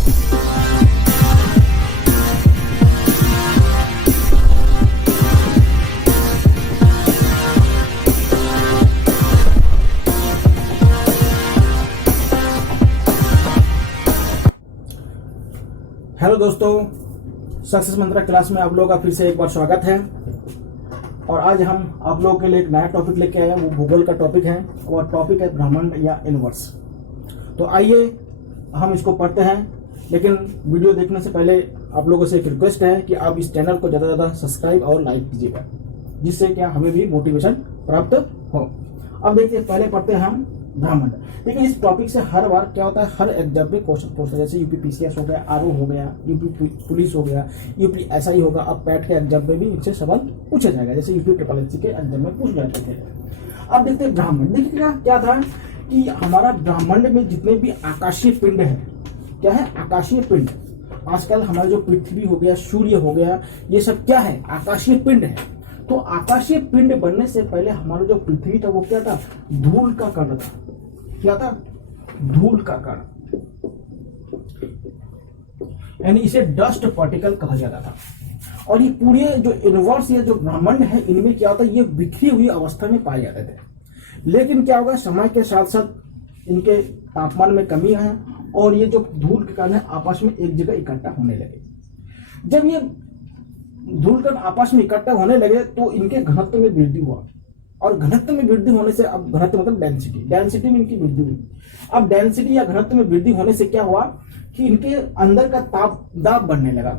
Hello दोस्तों, success मंत्रा class में आप लोगों का फिर से एक बार स्वागत है। और आज हम आप लोगों के लिए एक नया टॉपिक लेके आए हैं। वो भूगोल का टॉपिक है और टॉपिक है ब्रह्मांड या यूनिवर्स। तो आइए हम इसको पढ़ते हैं, लेकिन वीडियो देखने से पहले आप लोगों से एक रिक्वेस्ट है कि आप इस चैनल को ज़्यादा से ज़्यादा सब्सक्राइब और लाइक कीजिएगा, जिससे क्या हमें भी मोटिवेशन प्राप्त हो। अब देखिए, पहले पढ़ते हैं हम ब्रह्मांड। देखिए, इस टॉपिक से हर बार क्या होता है, हर एग्जाम में क्वेश्चन पूछता है। जैसे यूपी पीसीएस हो गया, आरओ हो गया, यूपी पुलिस हो गया, यूपी एसआई होगा। अब पैट के एग्जाम में भी इनसे सवाल पूछा जाएगा, जैसे यूपी ट्रिपल एससी के एग्जाम में पूछ जाते थे। अब देखते हैं ब्रह्मांड। देखिए क्या था कि हमारा ब्रह्मांड में जितने भी आकाशीय पिंड है, क्या है, आकाशीय पिंड। आजकल हमारा जो पृथ्वी हो गया, सूर्य हो गया, ये सब क्या है, आकाशीय पिंड है। तो आकाशीय पिंड बनने से पहले हमारा जो पृथ्वी था वो क्या था, धूल का कण था। क्या था, धूल का कण, यानी इसे डस्ट पार्टिकल कहा जाता था। और ये पूरे जो यूनिवर्स या जो ब्रह्मांड है, इनमें क्या होता है, ये बिखरी हुई अवस्था में पाए जाते थे। लेकिन क्या होगा, समय के साथ साथ इनके तापमान में कमी है और ये जो धूल के कण है आपस में एक जगह इकट्ठा होने लगे। जब ये धूल कण आपस में इकट्ठा होने लगे तो इनके घनत्व में वृद्धि हुआ। और घनत्व में वृद्धि होने से, अब घनत्व मतलब डेंसिटी में इनकी वृद्धि हुई। अब डेंसिटी या घनत्व में वृद्धि होने से क्या हुआ कि इनके अंदर का दाब बढ़ने लगा।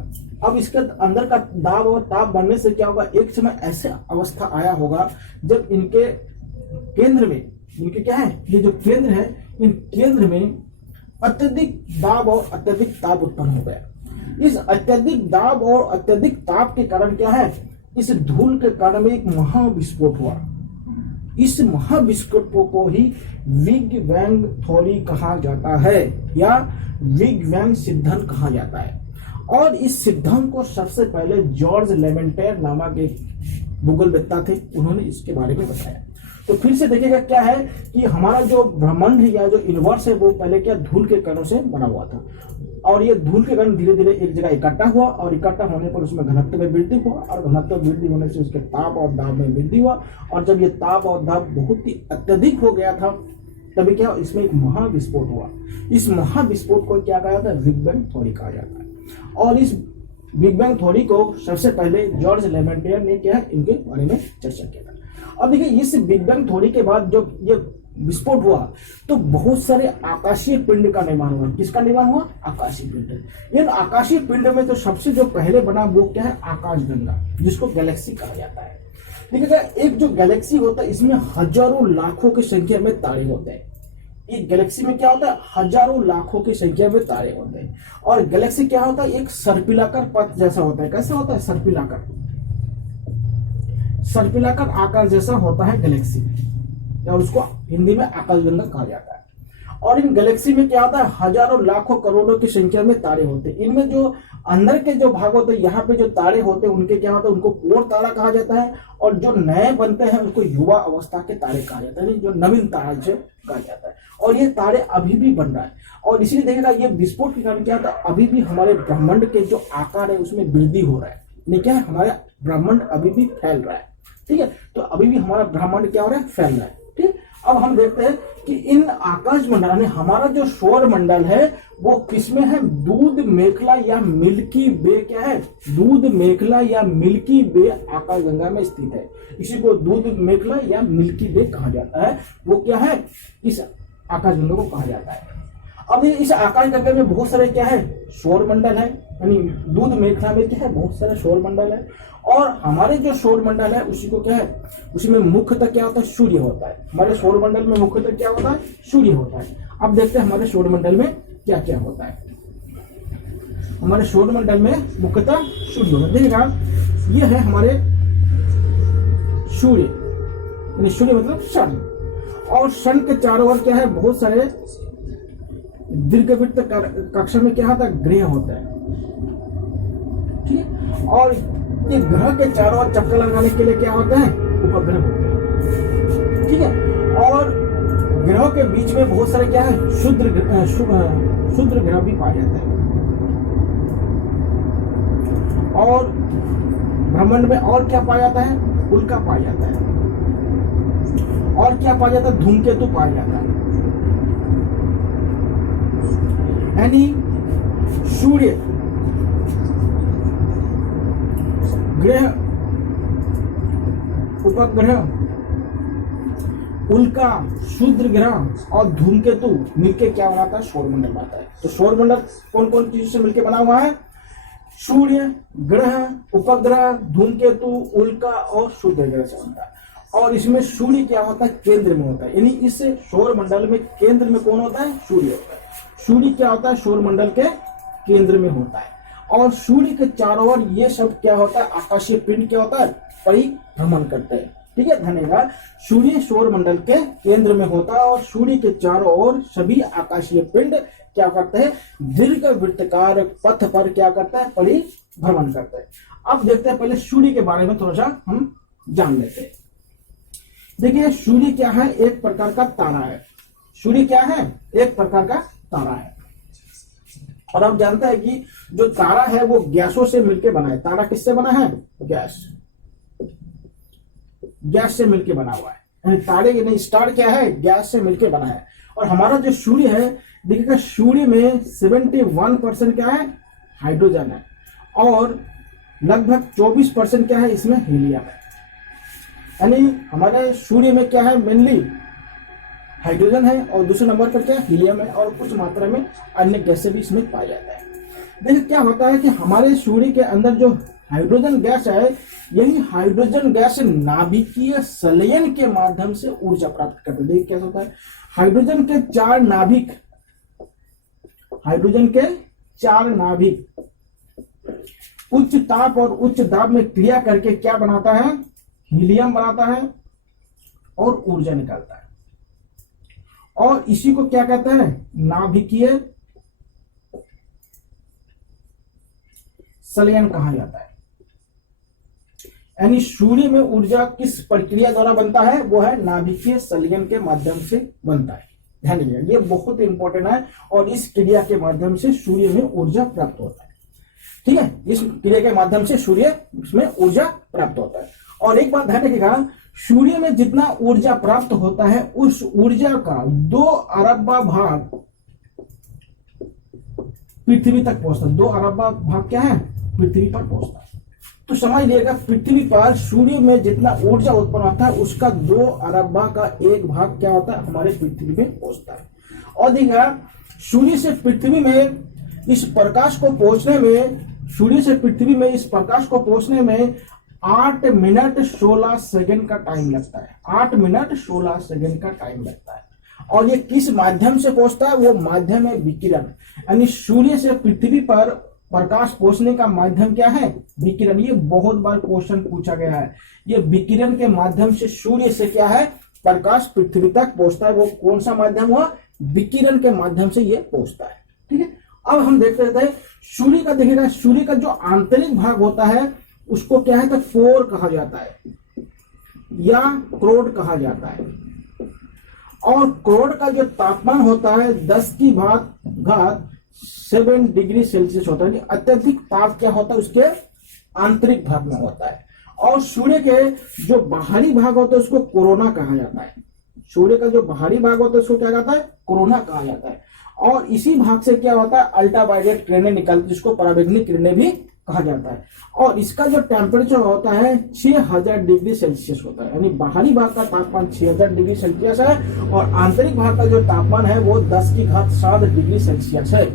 अब इसके अंदर का दाब और ताप बढ़ने से क्या होगा, एक समय ऐसे अवस्था आया होगा जब इनके केंद्र में, इनके क्या है, ये जो केंद्र है, इन केंद्र में अत्यधिक दाब और अत्यधिक ताप उत्पन्न हो गया। इस अत्यधिक दाब और अत्यधिक ताप के कारण क्या है, इस धूल के कारण में एक महाविस्फोट हुआ। इस महाविस्फोट को ही बिग बैंग थ्योरी कहा जाता है या बिग बैंग सिद्धांत कहा जाता है। और इस सिद्धांत को सबसे पहले जॉर्ज लेमेंटेर नामक एक भूगोलवेत्ता थे, उन्होंने इसके बारे में बताया। तो फिर से देखिएगा क्या है कि हमारा जो ब्रह्मांड है या जो यूनिवर्स है वो पहले क्या, धूल के कणों से बना हुआ था। और ये धूल के कण धीरे धीरे एक जगह इकट्ठा हुआ और इकट्ठा होने पर उसमें घनत्व में वृद्धि हुआ और घनत्व वृद्धि होने से उसके ताप और दाब में वृद्धि हुआ। और जब ये ताप और दाब बहुत ही अत्यधिक हो गया था तभी क्या, इसमें एक महाविस्फोट हुआ। इस महाविस्फोट को क्या कहा जाता है, बिग बैंग थ्योरी कहा जाता है। और इस बिग बैंग थ्योरी को सबसे पहले जॉर्ज लेमेंटेर ने क्या है, इनके बारे में चर्चा किया था। अब देखिए, इस बिग बैंग थ्योरी के बाद जब ये विस्फोट हुआ तो बहुत सारे आकाशीय पिंड का निर्माण हुआ। किसका निर्माण हुआ, आकाशीय पिंड। इन आकाशीय पिंड में तो सबसे जो पहले बना वो क्या है, आकाशगंगा, जिसको गैलेक्सी कहा जाता है। देखिएगा, एक जो गैलेक्सी होता है इसमें हजारों लाखों की संख्या में तारे होते हैं। एक गैलेक्सी में क्या होता है, हजारों लाखों की संख्या में तारे होते हैं। और गैलेक्सी क्या होता है, एक सर्पिलाकार पथ जैसा होता है। कैसा होता है, सर्पिलाकार आकार जैसा होता है गैलेक्सी, या उसको हिंदी में आकाशगंगा कहा जाता है। और इन गैलेक्सी में क्या होता है, हजारों लाखों करोड़ों की संख्या में तारे होते हैं। इनमें जो अंदर के जो भाग होते हैं, यहाँ पे जो तारे होते हैं उनके क्या होता है, उनको कोर तारा कहा जाता है। और जो नए बनते हैं उसको युवा अवस्था के तारे कहा जाता है, जो नवीन तारा से कहा जाता है। और ये तारे अभी भी बन रहा है। और इसीलिए देखिएगा, ये विस्फोट के कारण क्या होता है, अभी भी हमारे ब्रह्मांड के जो आकार है उसमें वृद्धि हो रहा है। नहीं क्या है, हमारा ब्रह्मांड अभी भी फैल रहा है। ठीक है, तो अभी भी हमारा ब्रह्मांड क्या हो रहा है, फैल रहा है। ठीक, अब हम देखते हैं कि इन आकाश मंडल में हमारा जो सौर मंडल है वो किसमें है, दूध मेखला या मिल्की वे, क्या है, दूध मेखला या मिल्की वे आकाशगंगा में स्थित है। इसी को दूध मेखला या मिल्की वे कहा जाता है। वो क्या है, इस आकाशगंगा को कहा जाता है। अब इस आकाशगंगा में बहुत सारे क्या है, सौर मंडल है, यानी दूध मेखला में क्या है, बहुत सारे सौर मंडल है। और हमारे जो सौर मंडल है उसी को क्या है, उसी में मुख्यतः क्या होता है, सूर्य होता है। हमारे सौर मंडल में मुख्यतः क्या होता है, सूर्य होता है। अब देखते हैं हमारे सौर मंडल में क्या क्या होता है। हमारे सौर मंडल में मुख्यतः सूर्य होता है। देखिएगा, ये है हमारे सूर्य, यानी सूर्य मतलब सन। और सन के चारों ओर क्या है, बहुत सारे दीर्घवृत्त कक्षा में क्या होता है, ग्रह होता है। ठीक है, और ये ग्रह के चारों ओर चक्कर लगाने के लिए क्या होता है, उपग्रह होते हैं। ठीक है, और ग्रहों के बीच में बहुत सारे क्या है, क्षुद्र ग्रह भी पाया जाता है। और ब्रह्मांड में और क्या पाया जाता है? उल्का पाया जाता है। और क्या पाया जाता है? धूमकेतु पाया जाता है। यानी सूर्य, ग्रह, उपग्रह, उल्का, क्षुद्र ग्रह और धूमकेतु मिलकर क्या बनाता है? सौरमंडल बनाता है। तो सौरमंडल कौन कौन चीजों से मिलकर बना हुआ है? सूर्य, ग्रह, उपग्रह, धूमकेतु, उल्का और क्षुद्र ग्रह से बनता है। और इसमें सूर्य क्या होता है? केंद्र में होता है। यानी इस सौरमंडल में केंद्र में कौन होता है? सूर्य होता है। सूर्य क्या होता है? सौरमंडल के केंद्र में होता है। और सूर्य के चारों ओर ये सब क्या होता है? आकाशीय पिंड क्या होता है? परिभ्रमण करते हैं। ठीक है, धन्यवाद। सूर्य सौरमंडल के केंद्र में होता है और सूर्य के चारों ओर सभी आकाशीय पिंड क्या करते हैं? दीर्घ वृत्ताकार पथ पर क्या करता है? परिभ्रमण करते हैं। अब देखते हैं, पहले सूर्य के बारे में थोड़ा सा हम जान लेते हैं। देखिए, सूर्य क्या है? एक प्रकार का तारा है। सूर्य क्या है? एक प्रकार का तारा है। और आप जानते हैं कि जो तारा है वो गैसों से मिलकर बना है। तारा किससे बना है? गैस से मिलकर बना हुआ है। तारे नहीं, स्टार क्या है? गैस से मिलकर बना है। और हमारा जो सूर्य है, देखिएगा, सूर्य में 71% क्या है? हाइड्रोजन है। और लगभग 24% क्या है? इसमें हीलियम है। यानी हमारे सूर्य में क्या है? मेनली हाइड्रोजन है और दूसरे नंबर पर क्या? हीलियम है। और कुछ मात्रा में अन्य गैसें भी इसमें पाया जाता है। देखिए क्या होता है कि हमारे सूर्य के अंदर जो हाइड्रोजन गैस है, यही हाइड्रोजन गैस नाभिकीय संलयन के माध्यम से ऊर्जा प्राप्त करते हैं। देखिए कैसा होता है? हाइड्रोजन के 4 नाभिक, उच्च ताप और उच्च दाब में क्रिया करके क्या बनाता है? हीलियम बनाता है और ऊर्जा निकालता है। और इसी को क्या कहते हैं? नाभिकीय संलयन कहा जाता है। यानी सूर्य में ऊर्जा किस प्रक्रिया द्वारा बनता है? वो है नाभिकीय संलयन के माध्यम से बनता है। ध्यान दीजिए, ये बहुत इंपॉर्टेंट है। और इस क्रिया के माध्यम से सूर्य में ऊर्जा प्राप्त होता है। ठीक है, इस क्रिया के माध्यम से सूर्य में ऊर्जा प्राप्त होता है। और एक बात ध्यान रखिएगा, सूर्य में जितना ऊर्जा प्राप्त होता है, उस ऊर्जा का 2 अरबा भाग पृथ्वी तक पहुंचता है। 2 अरबा भाग क्या है? पृथ्वी पर पहुंचता है। तो समझ लीजिएगा, पृथ्वी पर सूर्य में जितना ऊर्जा उत्पन्न होता है, उसका 2 अरबा का 1 भाग क्या होता है? हमारे पृथ्वी में पहुंचता है। और देखिएगा, सूर्य से पृथ्वी में इस प्रकाश को पहुंचने में 8 मिनट 16 सेकंड का टाइम लगता है। 8 मिनट 16 सेकंड का टाइम लगता है। और ये किस माध्यम से पहुंचता है? वो माध्यम है विकिरण। यानी सूर्य से पृथ्वी पर प्रकाश पहुंचने का माध्यम क्या है? विकिरण। ये बहुत बार क्वेश्चन पूछा गया है। ये विकिरण के माध्यम से सूर्य से क्या है? प्रकाश पृथ्वी तक पहुंचता है। वो कौन सा माध्यम हुआ? विकिरण के माध्यम से ये पहुंचता है। ठीक है, अब हम देखते हैं सूर्य का। देखिएगा, सूर्य का जो आंतरिक भाग होता है उसको क्या है? तो कोर कहा जाता है या क्रोड कहा जाता है। और क्रोड का जो तापमान होता है 10 की घात 7 डिग्री सेल्सियस होता है। अत्यधिक ताप क्या होता है? उसके आंतरिक भाग में होता है। और सूर्य के जो बाहरी भाग होता है उसको कोरोना कहा जाता है। सूर्य का जो बाहरी भाग होता है उसको क्या कहता है? कोरोना कहा जाता है। और इसी भाग से क्या होता है? अल्ट्रावायलेट किरणें निकलती, जिसको पराबैंगनी किरणें भी कहा जाता है। और इसका जो टेम्परेचर होता है 6000 डिग्री सेल्सियस होता है। यानी बाहरी भाग का तापमान 6000 डिग्री सेल्सियस है और आंतरिक भाग का जो तापमान है वो 10 की घात 7 डिग्री सेल्सियस है।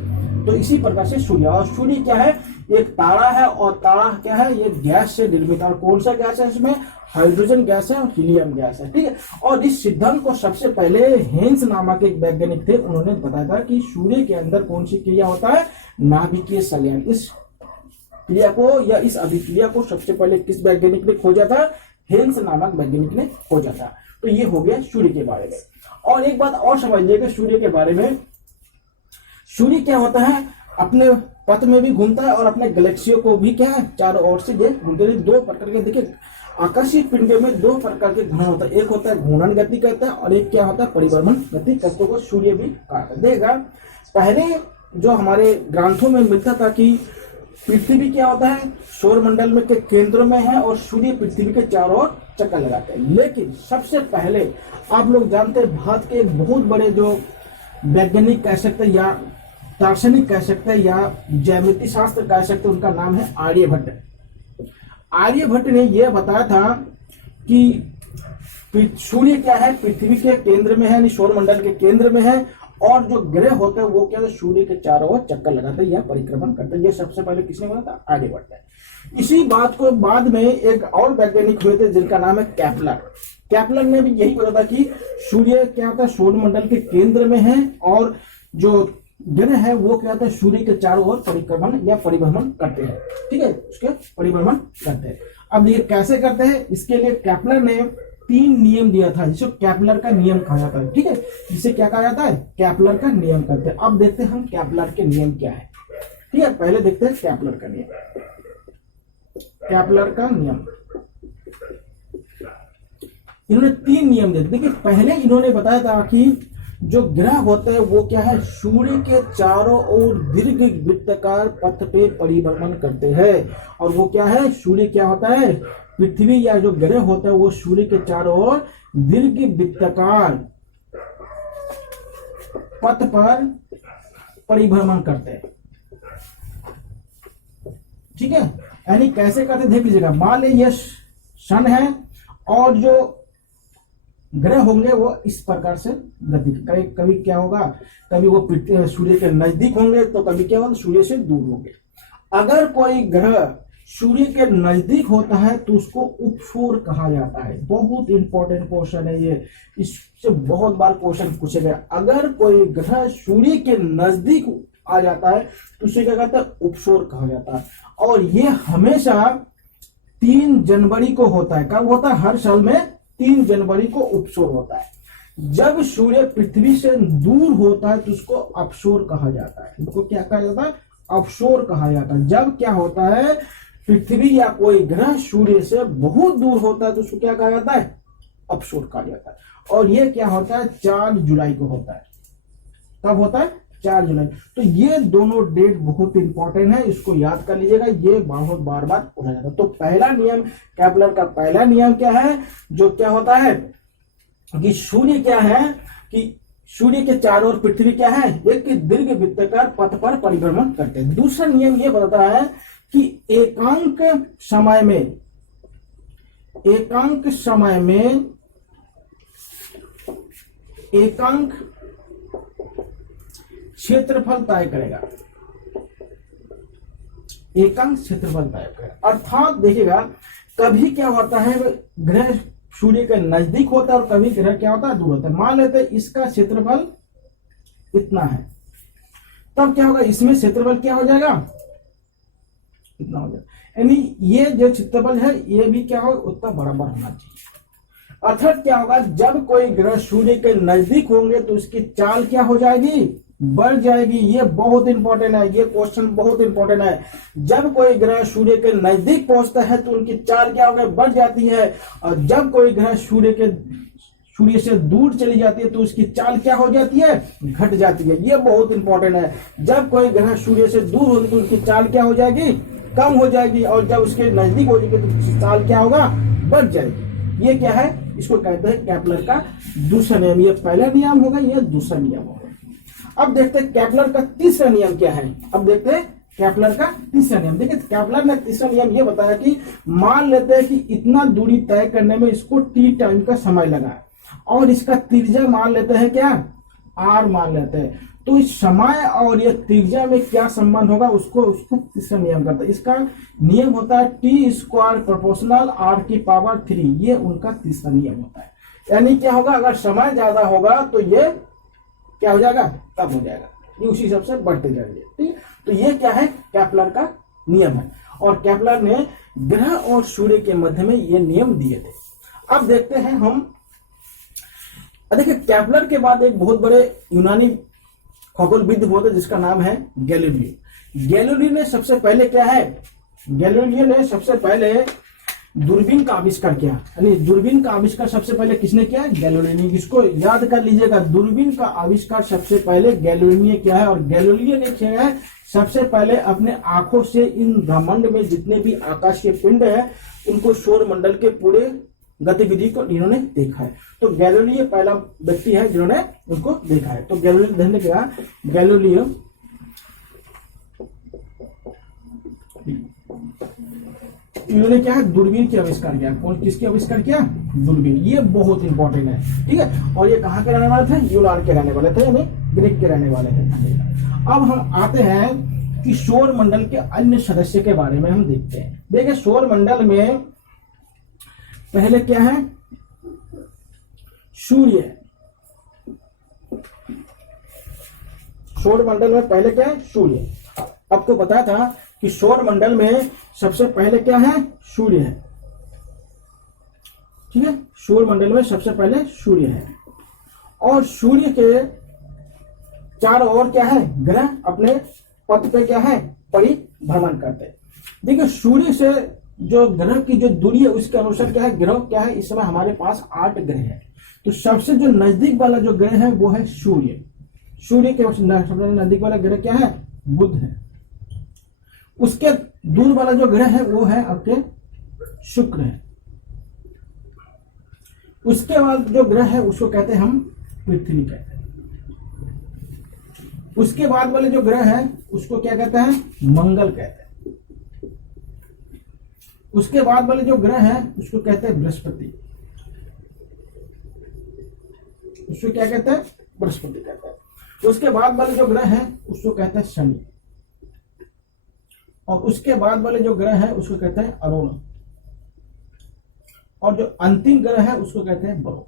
तो इसी प्रकार से सूर्य, और सूर्य क्या है? एक तारा है। और तारा क्या है? ये गैस से निर्मित है। और कौन सा गैस है? इसमें हाइड्रोजन गैस है और हीलियम गैस है। ठीक है, और इस सिद्धांत को सबसे पहले हेन्स नामक एक वैज्ञानिक थे, उन्होंने बताया था कि सूर्य के अंदर कौन सी क्रिया होता है? नाभिकीय संलयन। इस क्रिया को या इस अभिक्रिया को सबसे पहले किस वैज्ञानिक ने खोजा था? हेन्स नामक वैज्ञानिक ने खोजा था। तो ये हो गया सूर्य के बारे में। और एक बात और समझिएगा सूर्य के बारे में, सूर्य क्या होता है? अपने पथ में भी घूमता है और अपने गैलेक्सियों को भी क्या है? चारों ओर से घूमते हैं। 2 प्रकार के, देखिए, आकाशीय पिंडों में 2 प्रकार के घूर्णन होता है। एक होता है घूर्णन गति कहता है और एक क्या होता है? परिभ्रमण गति कहते को सूर्य भी कहा। देखा, पहले जो हमारे ग्रंथों में मिलता था कि पृथ्वी क्या होता है, सौरमंडल में के केंद्र में है और सूर्य पृथ्वी के चारों ओर चक्कर लगाते हैं। लेकिन सबसे पहले आप लोग जानते हैं भारत के एक बहुत बड़े जो वैज्ञानिक कह सकते हैं या दार्शनिक कह सकते हैं या ज्यामिति शास्त्र कह सकते हैं, उनका नाम है आर्यभट्ट। आर्यभट्ट ने यह बताया था कि सूर्य क्या है, पृथ्वी के केंद्र में है, यानी सौरमंडल के केंद्र में है, और जो ग्रह होते हैं वो क्या है, सूर्य के चारों ओर चक्कर लगाते हैं या परिक्रमण करते हैं। ये सबसे पहले किसने बोला था, आर्यभट्ट ने। इसी बात को बाद में एक और वैज्ञानिक हुए थे जिनका नाम है केपलर। केपलर ने भी यही बोला था कि सूर्य क्या होता है, सौरमंडल के केंद्र में है, और जो ग्रह है वो क्या होता है, सूर्य के चारों ओर परिक्रमण या परिभ्रमण करते हैं। ठीक है, उसके परिभ्रमण करते हैं। अब ये कैसे करते हैं, इसके लिए केपलर ने 3 नियम दिया था, जिसे केपलर का नियम कहा जाता है। ठीक है, जिसे क्या कहा जाता है, केपलर का नियम कहते हैं। अब देखते हैं हम केपलर के नियम क्या है। ठीक है, पहले देखते हैं केपलर का नियम। केपलर का नियम, इन्होंने 3 नियम दिए। देखिए, पहले इन्होंने बताया था कि जो ग्रह होते हैं वो क्या है, सूर्य के चारों ओर दीर्घ वृत्ताकार पथ पे परिभ्रमण करते हैं। और वो क्या है, सूर्य क्या होता है, पृथ्वी या जो ग्रह होता है वो सूर्य के चारों ओर दीर्घ वृत्ताकार पथ पर परिभ्रमण करते हैं। ठीक है, यानी कैसे करते देख लीजिएगा। मान लीजिए ये सन है और जो ग्रह होंगे वो इस प्रकार से गति, कभी क्या होगा, कभी वो सूर्य के नजदीक होंगे तो कभी क्या होगा, सूर्य से दूर होंगे। अगर कोई ग्रह सूर्य के नजदीक होता है तो उसको उपसौर कहा जाता है। बहुत इंपॉर्टेंट क्वेश्चन है ये, इससे बहुत बार क्वेश्चन पूछे गए। अगर कोई ग्रह सूर्य के नजदीक आ जाता है तो उसे क्या कहता है, उपसौर कहा जाता है। और ये हमेशा 3 जनवरी को होता है। कब होता है, हर साल में 3 जनवरी को उपसौर होता है। जब सूर्य पृथ्वी से दूर होता है तो उसको अपसौर कहा जाता है। इसको क्या कहा जाता है, अपसौर कहा जाता है। जब क्या होता है, पृथ्वी या कोई ग्रह सूर्य से बहुत दूर होता है तो उसको क्या कहा जाता है, अपसौर कहा जाता है। और ये क्या होता है, 4 जुलाई को होता है। कब होता है, 4 जुलाई। तो ये दोनों डेट बहुत इंपॉर्टेंट है, इसको याद कर लीजिएगा, ये बहुत बार बार पूछा जाता है। तो पहला नियम, केपलर का पहला नियम क्या है, जो क्या होता है कि सूर्य क्या है, कि सूर्य के चारों ओर पृथ्वी क्या है, एक दीर्घ वृत्ताकार पथ पर परिभ्रमण करते हैं। दूसरा नियम ये बताता है कि एकांक समय में एकांक क्षेत्रफल तय करेगा। एकांक क्षेत्रफल तय करेगा, अर्थात देखिएगा, कभी क्या होता है, ग्रह सूर्य के नजदीक होता है और कभी ग्रह क्या होता है, दूर होता है। मान लेते हैं इसका क्षेत्रफल इतना है, तब क्या होगा, इसमें क्षेत्रफल क्या हो जाएगा, इतना हो जाएगा। यानी ये जो क्षेत्रफल है ये भी क्या हो, उतना बराबर होना चाहिए। अर्थात क्या होगा, जब कोई ग्रह सूर्य के नजदीक होंगे तो उसकी चाल क्या हो जाएगी, बढ़ जाएगी। ये बहुत इंपॉर्टेंट है, ये क्वेश्चन बहुत इंपॉर्टेंट है। जब कोई ग्रह सूर्य के नजदीक पहुंचता है तो उनकी चाल क्या हो गई, बढ़ जाती है। और जब कोई ग्रह सूर्य से दूर चली जाती है तो उसकी चाल क्या हो जाती है, घट जाती है। ये बहुत इंपॉर्टेंट है। जब कोई ग्रह सूर्य से दूर होगी तो उसकी चाल क्या हो जाएगी, कम हो जाएगी। और जब उसके नजदीक हो जाएगी तो चाल क्या होगा, बढ़ जाएगी। ये क्या है, इसको कहते हैं केपलर का दूसरा नियम। ये पहला नियम होगा, ये दूसरा नियम होगा। अब देखते हैं केपलर का तीसरा नियम क्या है। अब देखते हैं केपलर का तीसरा नियम। देखिए, केपलर ने तीसरा नियम ये बताया कि मान लेते हैं कि इतना दूरी तय करने में इसको टी टाइम का समय लगा और इसका त्रिज्या मान लेते हैं क्या, आर मान लेते हैं। तो इस समय और ये त्रिज्या में क्या संबंध होगा, उसको तीसरा नियम करता है। इसका नियम होता है टी स्क्वायर प्रोपोर्शनल आर की पावर 3। ये उनका तीसरा नियम होता है। यानी क्या होगा, अगर समय ज्यादा होगा तो ये क्या हो जाएगा, कम हो जाएगा। ये उसी हिसाब से बढ़ते जाएंगे। ठीक है, तो ये क्या है, केपलर का नियम है। और केपलर ने ग्रह और सूर्य के मध्य में ये नियम दिए थे। अब देखते हैं हम, देखिए केपलर के बाद एक बहुत बड़े यूनानी खगोलविद हुए थे जिसका नाम है गैलीलियो। गैलीलियो ने सबसे पहले क्या है, गैलीलियो ने सबसे पहले दूरबीन का आविष्कार किया, यानी दूरबीन का आविष्कार सबसे पहले किसने किया? गैलीलियो ने। इसको याद कर लीजिएगा, दूरबीन का आविष्कार सबसे पहले गैलीलियो ने किया है। और गैलीलियो ने किया है सबसे पहले अपने आंखों से इन ब्रह्मांड में जितने भी आकाश के पिंड है उनको सौर मंडल के पूरे गतिविधि को इन्होंने देखा है। तो गैलीलियो पहला व्यक्ति है जिन्होंने उनको देखा है। तो गैलीलियो देखने के बाद गैलीलियो इन्होंने क्या है? दूरबीन की आविष्कार किया। कौन किसकी आविष्कार किया? दूरबीन। ये बहुत इंपॉर्टेंट है, ठीक है। और ये कहाँ के रहने वाले थे? यूनान के रहने वाले थे, यानी ग्रीक के रहने वाले थे। अब हम आते हैं कि सौर मंडल के अन्य सदस्य के बारे में हम देखते हैं। देखिए सौर मंडल में पहले क्या है? सूर्य। सौर मंडल में पहले क्या है? सूर्य। आपको पता था कि सौर मंडल में सबसे पहले क्या है? सूर्य है, ठीक है। सौर मंडल में सबसे पहले सूर्य है और सूर्य के चारों ओर क्या है? ग्रह अपने पथ पे क्या है? परिभ्रमण करते हैं। देखिए सूर्य से जो ग्रह की जो दूरी है उसके अनुसार क्या है? ग्रह क्या है? इस समय हमारे पास 8 ग्रह है। तो सबसे जो नजदीक वाला जो ग्रह है वो है सूर्य। सूर्य के सबसे नजदीक वाला ग्रह क्या है? बुध है। उसके दूर वाला जो ग्रह है वो है आपके शुक्र है। उसके बाद जो ग्रह है उसको कहते हैं हम पृथ्वी कहते हैं। उसके बाद वाले जो ग्रह है उसको क्या कहते हैं? मंगल कहते हैं। उसके बाद वाले जो ग्रह है उसको कहते हैं बृहस्पति। उसको क्या कहते हैं? बृहस्पति कहते हैं। उसके बाद वाले जो ग्रह है उसको कहते हैं शनि। और उसके बाद वाले जो ग्रह है उसको कहते हैं अरुण। और जो अंतिम ग्रह है उसको कहते हैं बरुण।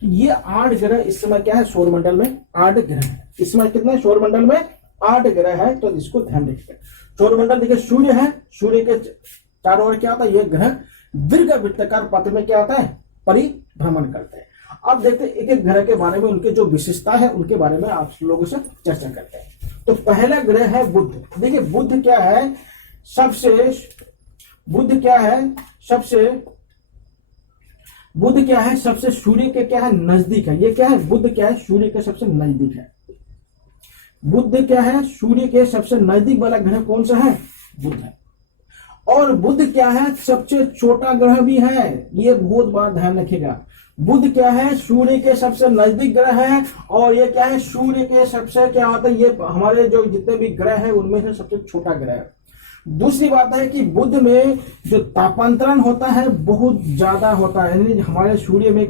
तो ये 8 ग्रह इस समय क्या है? सौर मंडल में 8 ग्रह है। इस समय कितने? सौर मंडल में 8 ग्रह है। तो इसको ध्यान रखिए। सौर मंडल देखिए सूर्य है, सूर्य के चारों ओर क्या होता है? ये ग्रह दीर्घवृत्ताकार पथ में क्या होता है? परिभ्रमण करते हैं। अब देखते हैं एक एक ग्रह के बारे में, उनके जो विशेषता है उनके बारे में आप लोगों से चर्चा करते हैं। तो पहला ग्रह है बुध। देखिए बुध क्या है? बुध क्या है? सबसे सूर्य के क्या है? नजदीक है। ये क्या है? बुध क्या है? सूर्य के सबसे नजदीक है। बुध क्या है? सूर्य के सबसे नजदीक वाला ग्रह कौन सा है? बुध है। और बुध क्या है? सबसे छोटा ग्रह भी है। ये बहुत बार ध्यान रखिएगा। बुध क्या है? सूर्य के सबसे नजदीक ग्रह है। और ये क्या है? सूर्य के सबसे क्या होता है? ये हमारे जो जितने भी ग्रह है उनमें से सबसे छोटा ग्रह है। दूसरी बात है कि बुध में जो तापांतरण होता है बहुत ज्यादा होता है। यानी हमारे सूर्य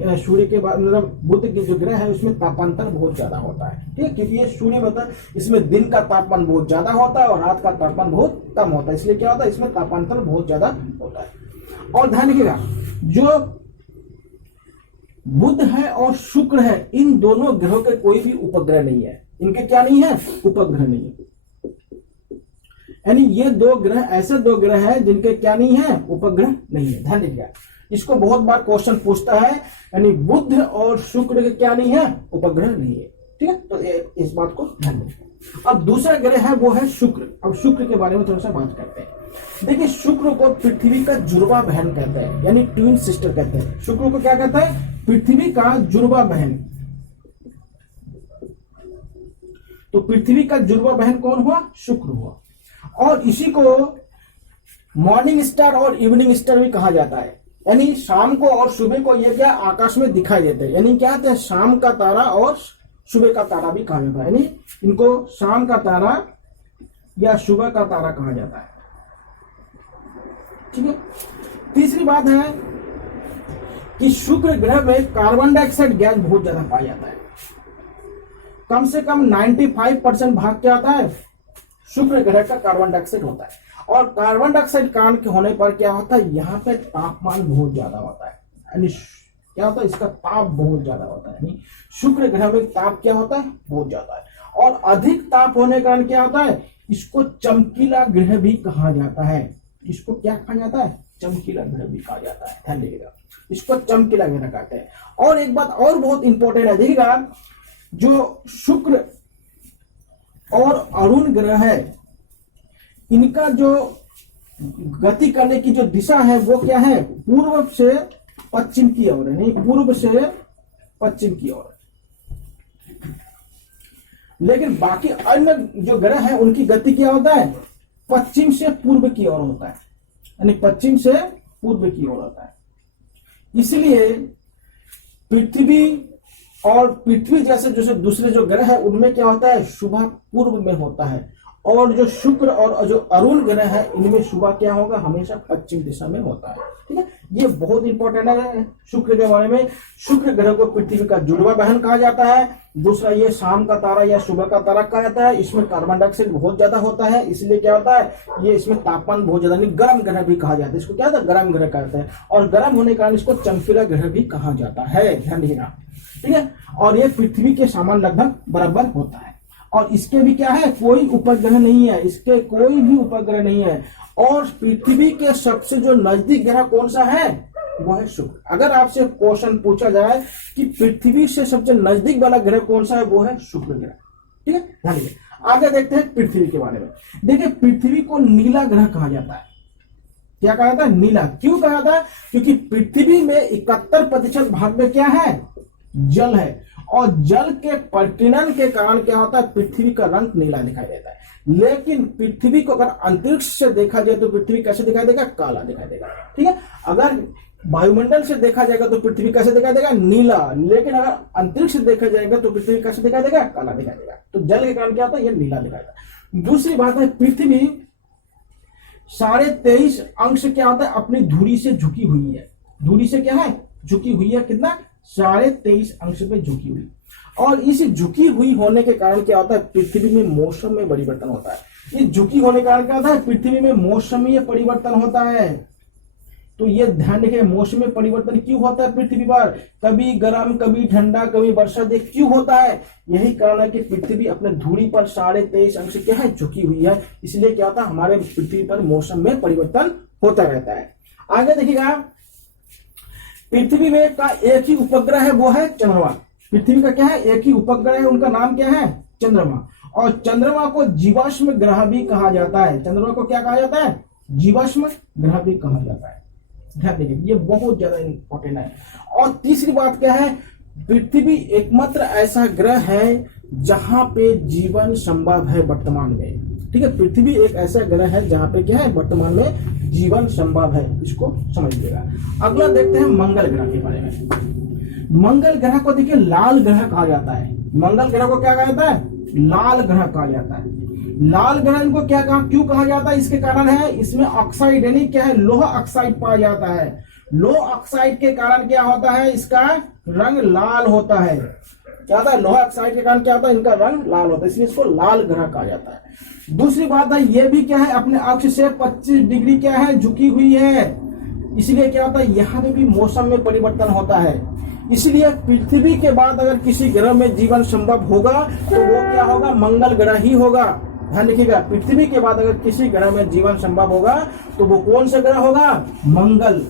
के बाद मतलब बुध के जो ग्रह है उसमें तापांतर बहुत ज्यादा होता है, ठीक है। क्योंकि ये सूर्य मतलब इसमें दिन का तापमान बहुत ज्यादा होता है और रात का तापमान बहुत कम होता है, इसलिए क्या होता है? इसमें तापांतर बहुत ज्यादा होता है। और ध्यान रखिएगा जो बुध है और शुक्र है इन दोनों ग्रहों के कोई भी उपग्रह नहीं है। इनके क्या नहीं है? उपग्रह नहीं है। यानी ये 2 ग्रह ऐसे 2 ग्रह हैं जिनके क्या नहीं है? उपग्रह नहीं है। ध्यान रखिएगा, इसको बहुत बार क्वेश्चन पूछता है। यानी बुध और शुक्र के क्या नहीं है? उपग्रह नहीं है, ठीक है। तो इस बात को ध्यान रखिएगा। अब दूसरा ग्रह है वो है शुक्र। अब शुक्र के बारे में थोड़ा सा बात करते हैं। देखिए शुक्र को पृथ्वी का जुड़वा बहन कहते हैं, यानी ट्विन सिस्टर कहते हैं। शुक्र को क्या कहते हैं? पृथ्वी का जुड़वा बहन। तो पृथ्वी का जुड़वा बहन कौन हुआ? शुक्र हुआ। और इसी को मॉर्निंग स्टार और इवनिंग स्टार भी कहा जाता है। यानी शाम को और सुबह को ये क्या आकाश में दिखाई देते हैं। यानी क्या कहते हैं? शाम का तारा और सुबह का तारा भी कहा जाता है। यानी इनको शाम का तारा या सुबह का तारा कहा जाता है, ठीक है। तीसरी बात है कि शुक्र ग्रह में कार्बन डाइऑक्साइड गैस बहुत ज्यादा पाया जाता है। कम से कम 95% भाग क्या आता है? शुक्र ग्रह का कार्बन डाइऑक्साइड होता है। और कार्बन डाइऑक्साइड कारण के होने पर क्या होता है? यहाँ पे तापमान बहुत ज्यादा होता है। यानी क्या होता है? इसका ताप बहुत ज्यादा होता है। यानी शुक्र ग्रह में ताप क्या होता है? बहुत ज्यादा है। और अधिक ताप होने के कारण क्या होता है? इसको चमकीला ग्रह भी कहा जाता है। इसको क्या कहा जाता है? चमकीला ग्रह भी कहा जाता है। ध्यान रखिएगा, इसको चमकीला ग्रह कहते हैं। और एक बात और बहुत इंपॉर्टेंट है, देखिएगा जो शुक्र और अरुण ग्रह है इनका जो गति करने की जो दिशा है वो क्या है, पूर्व से पश्चिम की ओर है, नहीं पूर्व से पश्चिम की ओर। लेकिन बाकी अन्य जो ग्रह है उनकी गति क्या होता है, पश्चिम से पूर्व की ओर होता है, यानी पश्चिम से पूर्व की ओर होता है। इसलिए पृथ्वी और पृथ्वी जैसे जो दूसरे जो ग्रह है उनमें क्या होता है, शुभ पूर्व में होता है, और जो शुक्र और जो अरुण ग्रह है इनमें शुभ क्या होगा, हमेशा पश्चिम दिशा में होता है। ठीक है, ये बहुत इंपॉर्टेंट है शुक्र के बारे में। शुक्र ग्रह को पृथ्वी का जुड़वा बहन कहा जाता है। दूसरा, ये शाम का तारा या सुबह का तारा कहा जाता है। इसमें कार्बन डाइऑक्साइड बहुत ज्यादा होता है, इसलिए क्या होता है, ये इसमें तापमान बहुत ज्यादा, नहीं गर्म ग्रह भी कहा जाता है। इसको क्या होता है, गर्म ग्रह कहते हैं, और गर्म होने के कारण इसको चमकीला ग्रह भी कहा जाता है, ध्यान रखिएगा। ठीक है, और ये पृथ्वी के समान लगभग बराबर होता है, और इसके भी क्या है, कोई उपग्रह नहीं है, इसके कोई भी उपग्रह नहीं है। और पृथ्वी के सबसे जो नजदीक ग्रह कौन सा है, वो है शुक्र। अगर आपसे क्वेश्चन पूछा जाए कि पृथ्वी से सबसे नजदीक वाला ग्रह कौन सा है, वो है शुक्र ग्रह। ठीक है, ध्यान दीजिए। आगे देखते हैं पृथ्वी के बारे में। देखिए, पृथ्वी को नीला ग्रह कहा जाता है। क्या कहा जाता है, नीला। क्यों कहा जाता है, क्योंकि पृथ्वी में 71% भाग में क्या है, जल है, और जल के परिकीर्णन के कारण क्या होता है, पृथ्वी का रंग नीला दिखाई देता है। लेकिन पृथ्वी को अगर अंतरिक्ष से देखा जाए तो पृथ्वी कैसे दिखाई देगा, काला दिखाई देगा। ठीक है, अगर वायुमंडल से देखा जाएगा तो पृथ्वी कैसे दिखाई देगा, नीला। लेकिन अगर अंतरिक्ष से देखा जाएगा तो पृथ्वी कैसे दिखाई देगा, काला दिखाई देगा। तो जल के कारण क्या होता है, ये नीला दिखाएगा। दूसरी बात है, पृथ्वी 23.5 अंश क्या होता है, अपनी धुरी से झुकी हुई है। धुरी से क्या है, झुकी हुई है। कितना, 23.5 अंश पे झुकी हुई। और इस झुकी हुई होने के कारण क्या होता है, पृथ्वी में मौसम में परिवर्तन होता है। ये झुकी होने के कारण क्या होता है, पृथ्वी में मौसमीय परिवर्तन होता है। तो ये ध्यान रखिए, मौसमी परिवर्तन क्यों होता है पृथ्वी पर, कभी गर्म कभी ठंडा कभी वर्षा, देख क्यों होता है, यही कारण है कि पृथ्वी अपने धुरी पर 23.5 अंश क्या है, झुकी हुई है। इसलिए क्या होता है, हमारे पृथ्वी पर मौसम में परिवर्तन होता रहता है। आगे देखिएगा, पृथ्वी में का एक ही उपग्रह है, वो है चंद्रमा। पृथ्वी का क्या है, एक ही उपग्रह है, उनका नाम क्या है, चंद्रमा। और चंद्रमा को जीवाश्म ग्रह भी कहा जाता है। चंद्रमा को क्या कहा जाता है, जीवाश्म ग्रह भी कहा जाता है। ध्यान देखिए, ये बहुत ज्यादा इंपॉर्टेंट है। और तीसरी बात क्या है, पृथ्वी एकमात्र ऐसा ग्रह है जहां पे जीवन संभव है वर्तमान में। ठीक है, पृथ्वी एक ऐसा ग्रह है जहां पे क्या है, वर्तमान में जीवन संभव है, इसको समझिएगा। अगला देखते हैं मंगल ग्रह के बारे में। मंगल ग्रह को देखिए लाल ग्रह कहा जाता है। मंगल ग्रह को क्या कहा जाता है, लाल ग्रह कहा जाता है। लाल ग्रह इनको क्या कहा, क्यों कहा जाता है, इसके कारण है, इसमें ऑक्साइड यानी क्या है, लोहा ऑक्साइड पाया जाता है। लोहा ऑक्साइड के कारण क्या होता है, इसका रंग लाल होता है। क्या होता है, लोहा ऑक्साइड के कारण क्या होता है, इनका रंग लाल होता है, इसलिए इसको लाल ग्रह कहा जाता है। दूसरी बात है, ये भी क्या है, अपने अक्ष से 25 डिग्री क्या है, झुकी हुई है। इसलिए क्या होता है, यहाँ पे भी मौसम में परिवर्तन होता है। इसलिए पृथ्वी के बाद अगर किसी ग्रह में जीवन संभव होगा तो वो क्या होगा, मंगल ग्रह ही होगा। ध्यान रखिएगा, पृथ्वी के बाद अगर किसी ग्रह में जीवन संभव होगा तो वो कौन सा ग्रह होगा, मंगल।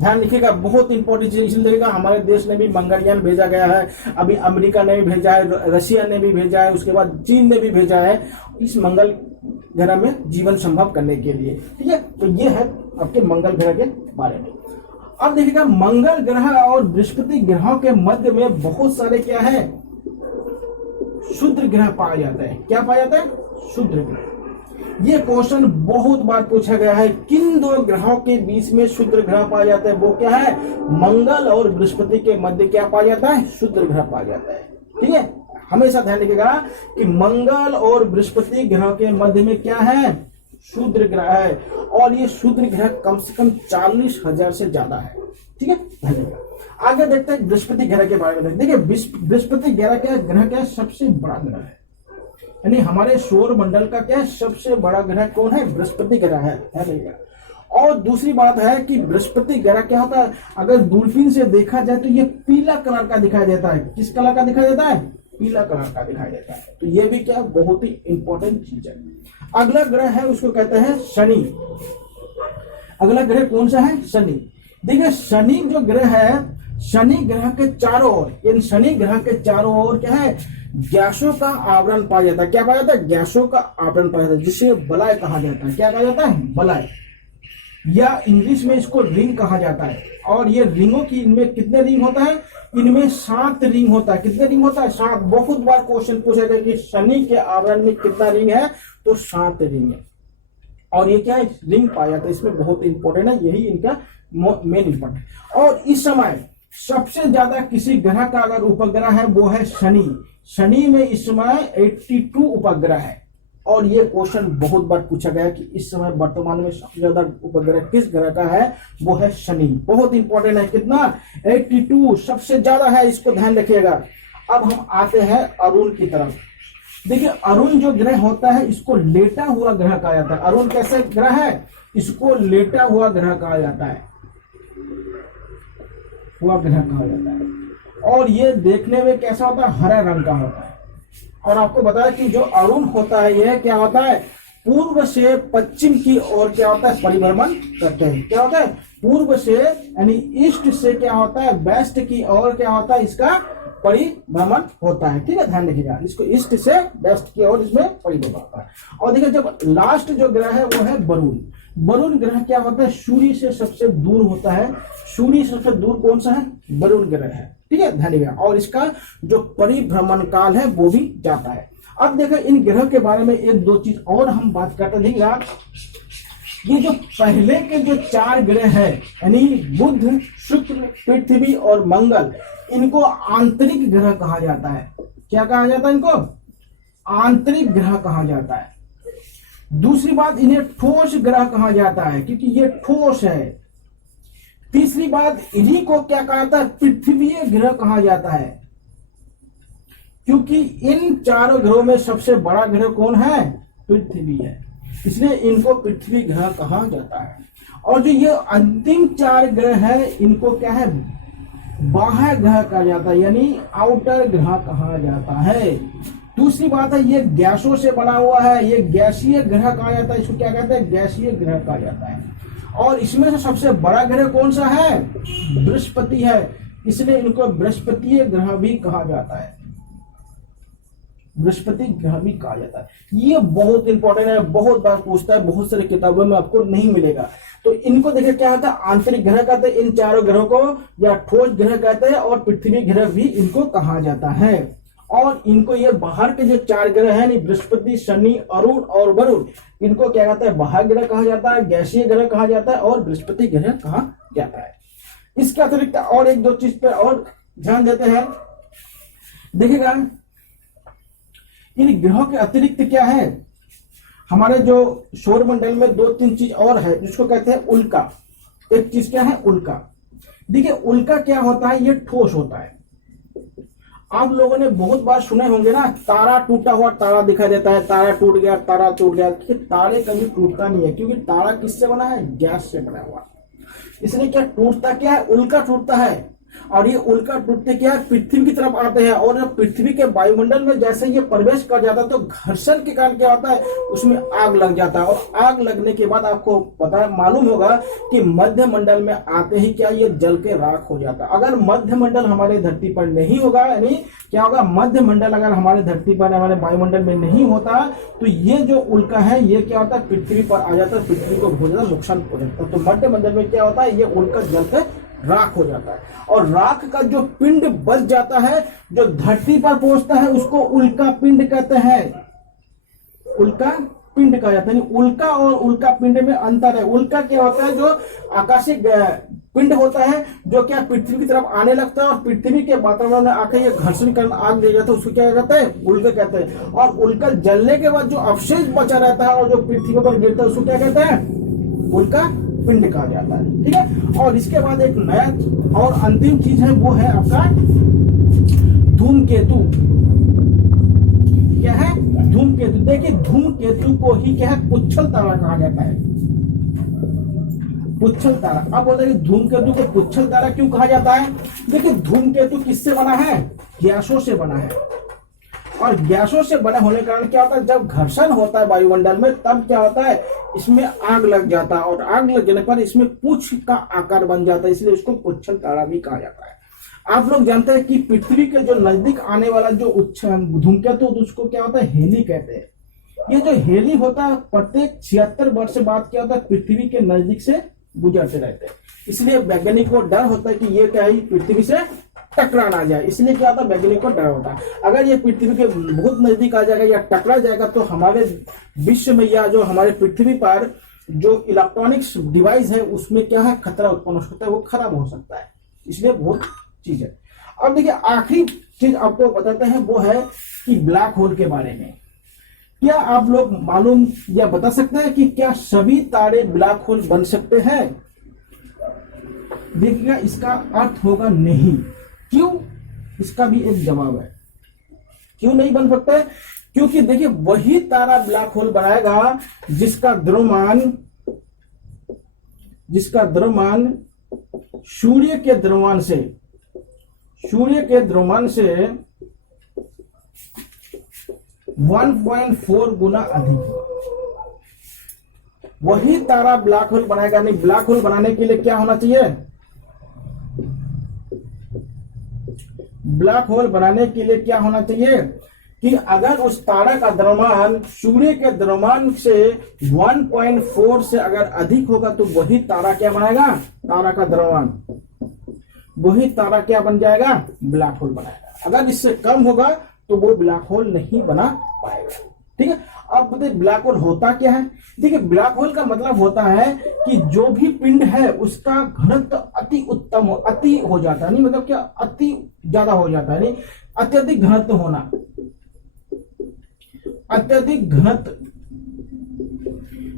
ध्यान रखिएगा, बहुत इंपॉर्टेंट चीज इसलिए हमारे देश ने भी मंगलयान भेजा गया है, अभी अमेरिका ने भी भेजा है, रशिया ने भी भेजा है, उसके बाद चीन ने भी भेजा है इस मंगल ग्रह में जीवन संभव करने के लिए। ठीक है, तो ये है आपके मंगल ग्रह के बारे में। अब देखिएगा, मंगल ग्रह और बृहस्पति ग्रहों के मध्य में बहुत सारे क्या है, क्षुद्र ग्रह पाया जाता है। क्या पाया जाता है, क्षुद्र ग्रह। ये क्वेश्चन बहुत बार पूछा गया है, किन दो ग्रहों के बीच में क्षुद्र ग्रह पाया जाता है, वो क्या है, मंगल और बृहस्पति के मध्य क्या पाया जाता है, क्षुद्र ग्रह पाया जाता है। ठीक है, हमेशा ध्यान रखिएगा कि मंगल और बृहस्पति ग्रह के मध्य में क्या है, क्षुद्र ग्रह है, और ये क्षुद्र ग्रह कम से कम 40,000 से ज्यादा है। ठीक है, धन्यवाद। आगे देखते हैं बृहस्पति ग्रह के बारे में। देखिए, बृहस्पति ग्रह क्या सबसे बड़ा ग्रह है, यानी हमारे सौर मंडल का क्या सबसे बड़ा ग्रह कौन है, बृहस्पति ग्रह है। और दूसरी बात है कि बृहस्पति ग्रह क्या होता है, अगर दूरबीन से देखा जाए तो ये पीला कलर का दिखाई देता है। किस कलर का दिखाई देता है, पीला कलर का दिखाई देता है। तो ये भी क्या बहुत ही इंपॉर्टेंट चीज है। अगला ग्रह है उसको कहते हैं शनि। अगला ग्रह कौन सा है, शनि। देखिए, शनि जो ग्रह है, शनि ग्रह के चारों ओर, इन शनि ग्रह के चारों ओर क्या है, गैसों का आवरण पाया जाता है। क्या पाया जाता है, गैसों का आवरण पाया जाता है, जिसे बलय कहा जाता है। क्या कहा जाता है, बलय। या इंग्लिश में इसको रिंग कहा जाता है। और ये रिंगों की, इनमें कितने रिंग होता है? इनमें 7 रिंग होता है। कितने रिंग होता है? 7। बहुत बार क्वेश्चन पूछा गया कि शनि के आवरण में कितना रिंग है, तो 7 रिंग है। और ये क्या है? रिंग पाया जाता है। इसमें बहुत इंपॉर्टेंट है, यही इनका मेन इंपॉर्टेंट। और इस समय सबसे ज्यादा किसी ग्रह का अगर उपग्रह है वो है शनि। शनि में इस समय 82 उपग्रह है। और ये क्वेश्चन बहुत बार पूछा गया कि इस समय वर्तमान में सबसे ज्यादा उपग्रह किस ग्रह का है, वो है शनि। बहुत इंपॉर्टेंट है। कितना? 82 सबसे ज्यादा है, इसको ध्यान रखिएगा। अब हम आते हैं अरुण की तरफ। देखिए, अरुण जो ग्रह होता है इसको लेटा हुआ ग्रह कहा जाता है। अरुण कैसे ग्रह है? इसको लेटा हुआ ग्रह कहा जाता है, हुआ ग्रह कहा जाता है। और ये देखने में कैसा होता है? हरा रंग का होता है। और आपको बताया कि जो अरुण होता है यह क्या होता है? पूर्व से पश्चिम की ओर क्या होता है? परिभ्रमण करते हैं। क्या होता है? पूर्व से यानी ईस्ट से क्या होता है? वेस्ट की ओर क्या होता है? इसका परिभ्रमण होता है। ठीक है, ध्यान रखिएगा। इसको ईस्ट से वेस्ट की ओर इसमें परिभ्रमण होता है। और देखिए, जब लास्ट जो ग्रह है वो है वरुण। वरुण ग्रह क्या होता है? सूर्य से सबसे दूर होता है। सूर्य से सबसे दूर कौन सा है? वरुण ग्रह है। ठीक है, ध्यान रखिएगा। और इसका जो परिभ्रमण काल है वो भी जाता है। अब देखो, इन ग्रह के बारे में एक दो चीज और हम बात करते देखिएगा। ये जो पहले के जो 4 ग्रह है, यानी बुध, शुक्र, पृथ्वी और मंगल, इनको आंतरिक ग्रह कहा जाता है। क्या कहा जाता है? इनको आंतरिक ग्रह कहा जाता है। दूसरी बात, इन्हें ठोस ग्रह कहा जाता है क्योंकि ये ठोस है। तीसरी बात, इन्हीं को क्या कहा जाता है? पृथ्वीय ग्रह कहा जाता है क्योंकि इन 4 ग्रहों में सबसे बड़ा ग्रह कौन है? पृथ्वी है, इसलिए इनको पृथ्वी ग्रह कहा जाता है। और जो ये अंतिम 4 ग्रह है इनको क्या है? बाह्य ग्रह कहा जाता है, यानी आउटर ग्रह कहा जाता है। दूसरी बात है, ये गैसों से बना हुआ है, ये गैसीय ग्रह कहा जाता है। इसको क्या कहते हैं? गैसीय ग्रह कहा जाता है। और इसमें से सबसे बड़ा ग्रह कौन सा है? बृहस्पति है, इसलिए इनको बृहस्पतीय ग्रह भी कहा जाता है। बृहस्पति ग्रह भी कहा जाता है। ये बहुत इंपॉर्टेंट है, बहुत बार पूछता है, बहुत सारी किताबों में आपको नहीं मिलेगा। तो इनको देखिए क्या होता है? आंतरिक ग्रह कहते हैं इन 4 ग्रहों को, या ठोस ग्रह कहते हैं, और पृथ्वी ग्रह भी इनको कहा जाता है। और इनको ये बाहर के जो 4 ग्रह हैं, बृहस्पति, शनि, अरुण और वरुण, इनको क्या कहता है? बाह्य ग्रह कहा जाता है, गैसीय ग्रह कहा जाता है और बृहस्पति ग्रह कहा जाता है। इसके अतिरिक्त और एक दो चीज पे और ध्यान देते हैं। देखिएगा, इन ग्रहों के अतिरिक्त क्या है? हमारे जो सौरमंडल में 2-3 चीज और है जिसको कहते हैं उल्का। एक चीज क्या है? उल्का। देखिए, उल्का क्या होता है? ये ठोस होता है। आप लोगों ने बहुत बार सुने होंगे ना, तारा टूटा हुआ तारा दिखाई देता है, तारा टूट गया, तारा टूट गया। तारे कभी टूटता नहीं है क्योंकि तारा किससे बना है? गैस से बना हुआ। इसलिए क्या टूटता क्या है? उल्का टूटता है। और ये उल्का टूटते क्या है? पृथ्वी की तरफ आते हैं। और जब पृथ्वी के वायुमंडल में जैसे ये प्रवेश कर जाता है तो घर्षण के कारण क्या होता है? उसमें आग लग जाता है। और आग लगने के बाद आपको पता मालूम होगा कि मध्य मंडल में आते ही क्या ये जल के राख हो जाता है। अगर मध्य मंडल हमारे धरती पर नहीं होगा, यानी क्या होगा? मध्य मंडल अगर हमारे धरती पर, हमारे वायुमंडल में नहीं होता, तो ये जो उल्का है ये क्या होता है? पृथ्वी पर आ जाता है, पृथ्वी को बहुत ज्यादा नुकसान पहुंचाता है। तो मध्य मंडल में क्या होता है? ये उल्का जल के राख हो जाता है। और राख का जो पिंड बच जाता है, जो धरती पर पहुंचता है, उसको उल्का पिंड कहते हैं। उल्का पिंड कहा जाता है। उल्का और उल्का पिंड में अंतर है। उल्का क्या होता है? जो आकाशीय पिंड होता है जो क्या पृथ्वी की तरफ आने लगता है और पृथ्वी के वातावरण में आकर ये घर्षण कर आग दे जाता है, उसको क्या कहते हैं? उल्का कहते हैं। और उल्का जलने के बाद जो अवशेष बचा रहता है और जो पृथ्वी पर गिरता है उसको क्या कहते हैं? उल्का पिंड कहा जाता है। ठीक है। और इसके बाद एक नया और अंतिम चीज है, वो है आपका धूमकेतु। क्या है? धूमकेतु। देखिए, धूमकेतु को ही क्या है? पुच्छल तारा कहा जाता है। पुच्छल तारा। अब बोलते हैं धूमकेतु को पुच्छल तारा क्यों कहा जाता है? देखिए, धूमकेतु किससे बना है? गैसों से बना है। और गैसों से बने होने के कारण क्या होता है? जब घर्षण होता है वायुमंडल में तब क्या होता है? इसमें आग लग जाता है। और आग लग जाने पर इसमें पूछ का आकार बन जाता है, इसलिए इसको पुच्छल तारा भी कहा जाता है। आप लोग जानते हैं कि पृथ्वी के जो नजदीक आने वाला जो धूमकेतु, उसको क्या होता है? हेली कहते हैं। ये जो हेली होता है प्रत्येक 76 वर्ष बाद क्या होता है? पृथ्वी के नजदीक से गुजरते रहते हैं। इसलिए वैज्ञानिक को डर होता है कि ये कहीं पृथ्वी से टकरा ना जाए, इसलिए क्या होता है वैज्ञानिक को डर होता है। अगर ये पृथ्वी के बहुत नजदीक आ जाएगा या टकरा जाएगा तो हमारे विश्व में या जो हमारे पृथ्वी पर जो इलेक्ट्रॉनिक्स डिवाइस है उसमें क्या है खतरा उत्पन्न हो सकता है, वो खराब हो सकता है। इसलिए बहुत चीज है। अब देखिए आखिरी चीज आपको बताते हैं वो है कि ब्लैक होल के बारे में। क्या आप लोग मालूम या बता सकते हैं कि क्या सभी तारे ब्लैक होल बन सकते हैं? देखिएगा इसका अर्थ होगा नहीं। क्यों? इसका भी एक जवाब है। क्यों नहीं बन सकते? क्योंकि देखिए वही तारा ब्लैक होल बनाएगा जिसका द्रव्यमान सूर्य के द्रव्यमान से 1.4 गुना अधिक है। वही तारा ब्लैक होल बनाएगा। नहीं, ब्लैक होल बनाने के लिए क्या होना चाहिए? ब्लैक होल बनाने के लिए क्या होना चाहिए कि अगर उस तारा का द्रव्यमान सूर्य के द्रव्यमान से 1.4 से अगर अधिक होगा तो वही तारा क्या बनाएगा? तारा का द्रव्यमान, वही तारा क्या बन जाएगा? ब्लैक होल बनाएगा। अगर इससे कम होगा तो वो ब्लैक होल नहीं बना पाएगा। ठीक है। अब बताइए ब्लैक होल होता क्या है? देखिए ब्लैक होल का मतलब होता है कि जो भी पिंड है उसका घनत्व अति उत्तम अति हो जाता है। नहीं मतलब क्या? अति ज्यादा हो जाता है। नहीं, अत्यधिक घनत्व होना। अत्यधिक घनत्व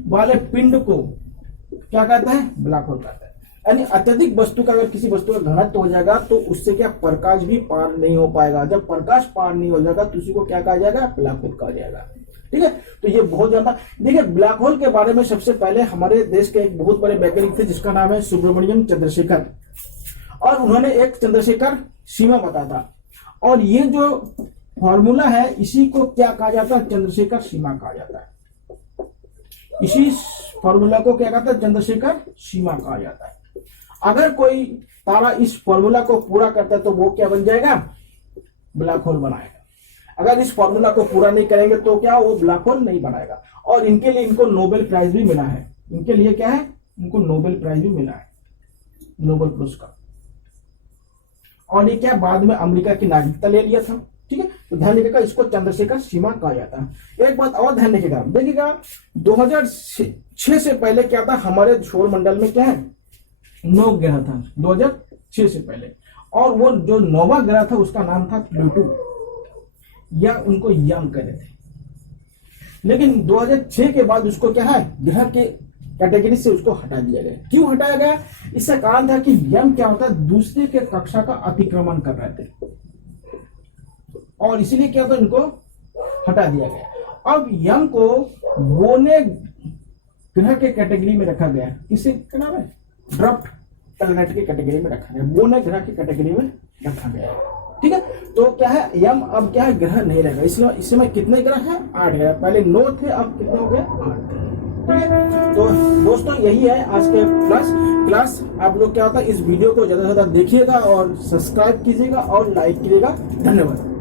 वाले पिंड को क्या कहते हैं? ब्लैक होल कहते हैं। यानी अत्यधिक वस्तु का अगर किसी वस्तु का घनत्व हो जाएगा तो उससे क्या प्रकाश भी पार नहीं हो पाएगा। जब प्रकाश पार नहीं हो जाएगा तो उसी को क्या कहा जाएगा? ब्लैक होल कहा जाएगा। ठीक है। तो ये बहुत ज्यादा देखिए ब्लैक होल के बारे में सबसे पहले हमारे देश के एक बहुत बड़े वैज्ञानिक थे जिसका नाम है सुब्रमण्यम चंद्रशेखर, और उन्होंने एक चंद्रशेखर सीमा बताया। और ये जो फॉर्मूला है इसी को क्या कहा जाता है? चंद्रशेखर सीमा कहा जाता है। इसी फॉर्मूला को क्या कहता है? चंद्रशेखर सीमा कहा जाता है। अगर कोई तारा इस फॉर्मूला को पूरा करता है तो वो क्या बन जाएगा? ब्लैक होल बनाएगा। अगर इस फॉर्मूला को पूरा नहीं करेंगे तो क्या? वो ब्लैक होल नहीं बनाएगा। और इनके लिए इनको नोबेल प्राइज भी मिला है। इनके लिए क्या है? इनको नोबेल प्राइज भी मिला है, नोबेल पुरस्कार। और ये क्या बाद में अमेरिका की नागरिकता ले लिया था। ठीक है। तो ध्यान रखिएगा इसको चंद्रशेखर सीमा कहा जाता है। एक बात और ध्यान रखिएगा, देखिएगा 2006 से पहले क्या था? हमारे सौर मंडल में क्या है? 9 ग्रह था 2006 से पहले। और वो जो 9वां ग्रह था उसका नाम था प्लूटो, या उनको यम कहते थे। लेकिन 2006 के बाद उसको क्या है? ग्रह के कैटेगरी से उसको हटा दिया गया। क्यों हटाया गया? इसका कारण था कि यम क्या होता है? दूसरे के कक्षा का अतिक्रमण कर रहे थे और इसीलिए क्या होता? इनको हटा दिया गया। अब यम को बोने ग्रह के कैटेगरी में रखा गया। किसे क्या नाम है? ड्वार्फ प्लैनेट की कैटेगरी में रखा गया, बोने ग्रह की कैटेगरी में रखा गया। ठीक है। तो क्या है? यम अब क्या है? ग्रह नहीं रहेगा। इसलिए इसमें कितने ग्रह हैं? 8 ग्रह। पहले 9 थे, अब कितने हो गए? 8। ठीक है। तो दोस्तों यही है आज के क्लास। आप लोग क्या होता है इस वीडियो को ज्यादा से ज्यादा देखिएगा और सब्सक्राइब कीजिएगा और लाइक कीजिएगा। धन्यवाद।